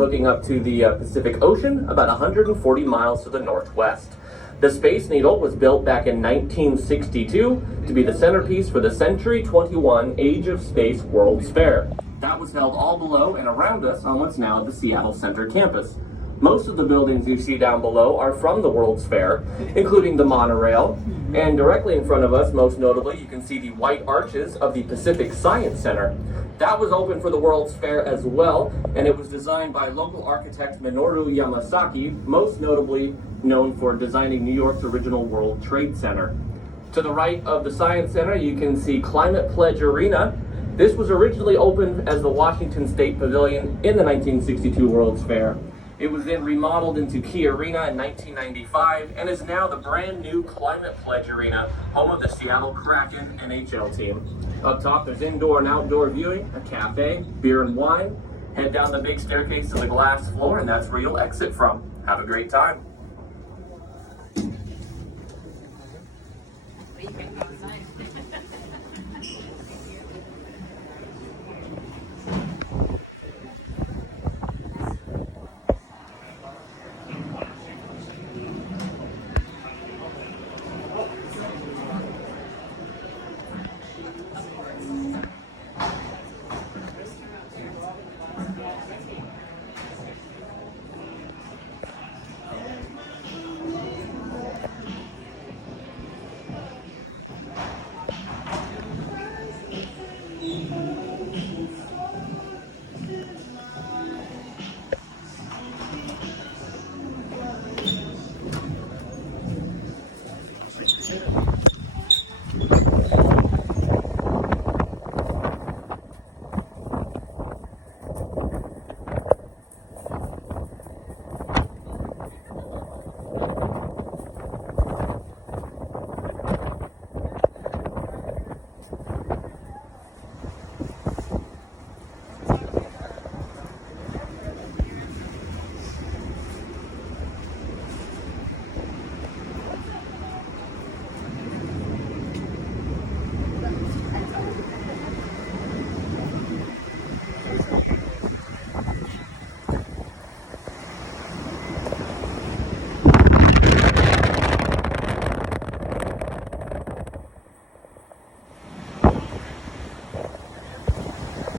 hooking up to the Pacific Ocean, about 140 miles to the northwest. The Space Needle was built back in 1962 to be the centerpiece for the Century 21 Age of Space World's Fair. That was held all below and around us on what's now the Seattle Center campus. Most of the buildings you see down below are from the World's Fair, including the monorail, and directly in front of us, most notably, you can see the white arches of the Pacific Science Center. That was open for the World's Fair as well, and it was designed by local architect Minoru Yamasaki, most notably known for designing New York's original World Trade Center. To the right of the Science Center, you can see Climate Pledge Arena. This was originally opened as the Washington State Pavilion in the 1962 World's Fair. It was then remodeled into Key Arena in 1995 and is now the brand new Climate Pledge Arena, home of the Seattle Kraken NHL team. Up top, there's indoor and outdoor viewing, a cafe, beer and wine. Head down the big staircase to the glass floor, and that's where you'll exit from. Have a great time. You can go inside.